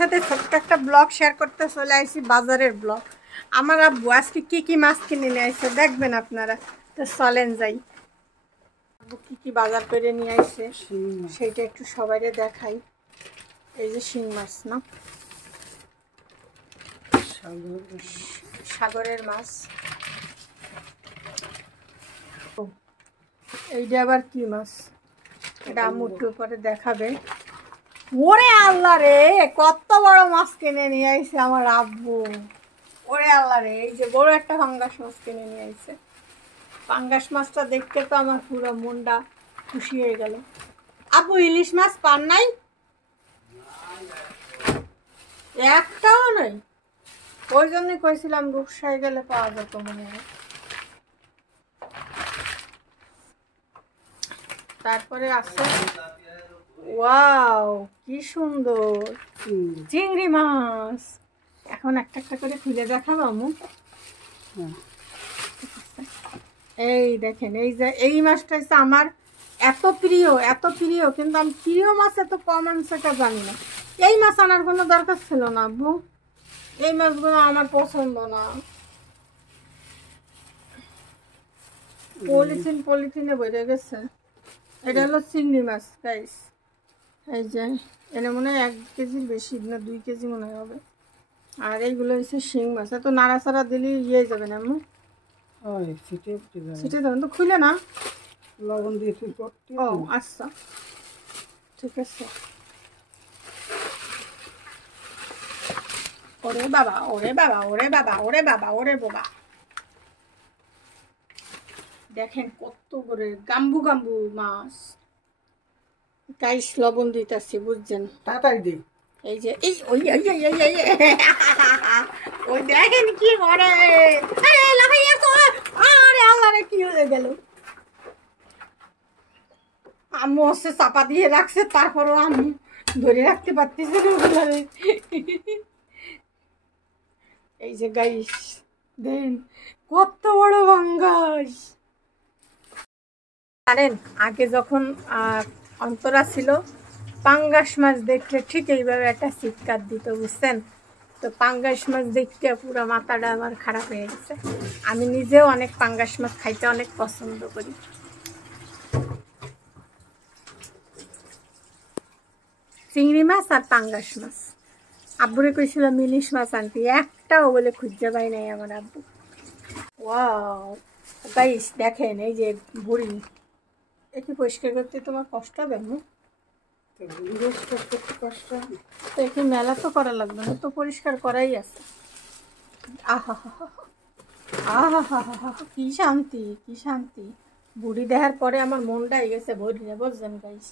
সাথে ছোট্ট একটা ব্লগ শেয়ার করতে চলে আসি, বাজারের ব্লগ। আমার আব্বু আজকে কি কি মাছ কিনে নিয়ে আসছে দেখবেন আপনারা। তো চলেন যাই, আব্বু কি কি বাজার করে নিয়ে আসছে সেইটা একটু সবাইকে দেখাই। এই যে শিং মাছ না, সাগরের মাছ। এইটা আবার কি মাছ, এটা আম্মু একটু পরে দেখাবে। ওরে আল্লাহ রে, কত বড় মাছ কিনে নিয়ে আইছে আমার আব্বু। ওরে আল্লাহ রে, এই যে বড় একটা পাঙ্গাস মাছ কিনে নিয়ে আইছে। পাঙ্গাস মাছটা দেখতে তো আমার পুরো মনটা খুশি হয়ে গেল। আব্বু ইলিশ মাছ পান নাই? একটাও নাই? ওই জন্যই কইছিলাম রূপসায় গেলে পাওয়া যেত মনে হয়। তারপরে আছে, ওয়াও কি সুন্দর চিংড়ি মাছ। এখন একটা একটা করে খুলে দেখাবো আম্মু। এই দেখেন, এই যে এই মাছটা হচ্ছে আমার এত প্রিয়, এত প্রিয়, কিন্তু আমি প্রিয় মাছ এত কম আনছে তা জানি না। এই মাছ আনার কোনো দরকার ছিল না আব্বু, এই মাছগুলো আমার পছন্দ না। পলিথিনে বেড়ে গেছে। এটা হলো চিংড়ি মাছ গাইস। এই যে এটা মনে হয় 1 কেজির বেশি না 2 কেজি মনে হবে। আর এইগুলো হচ্ছে শিং মাছ। এত নাড়াচাড়া দিলে ইয়ে যাবে না আম্মু? সিটে দেবেন তো, খুলে না লবণ দিয়ে। ও আচ্ছা ঠিক আছে। ওরে বাবা, ওরে বাবা, ওরে বাবা, ওরে বাবা, ওরে বাবা, দেখেন কত করে গাম্বু গাম্বু মাছ। গাইস লবণ দিতেছি বুঝছেন, তাড়াতাড়ি দে। এই যে এই ওই ওই দেখেন কি করে। আরে আল্লাহ রে, কি হয়ে গেল? আম্মু হচ্ছে চাপা দিয়ে রাখছে, তারপরও আম্মু ধরে রাখতে পারতেছে না। এই যে গাইস দেন কত বড় পাঙ্গাস। জানেন আগে যখন অন্তরা ছিল, পাঙ্গাস মাছ দেখলে ঠিক এইভাবে একটা চিৎকার দিত বুঝছেন। তো পাঙ্গাস মাছ দেখতে পুরো মাথাটা আমার খারাপ হয়ে গেছে। আমি নিজেও অনেক পাঙ্গাস মাছ খাইতে অনেক পছন্দ করি। চিংড়ি মাছ আর পাঙ্গাস মাছ। আব্বুরে কইছিলাম ইলিশ মাছ আনতে, একটাও বলে খুঁজে পাই নাই আমার আব্বু। ওয়াও গাইস দেখেন, এই যে বুড়ি, একে পরিষ্কার করতে তোমার কষ্ট হবে আম্মু? তো একে মেলা তো করা লাগবে না, তো পরিষ্কার করাই আছে। আহা আহা হা, কি শান্তি, কি শান্তি। বুড়ি দেখার পরে আমার মনটাই গেছে ভরে, বুঝছেন গাইস।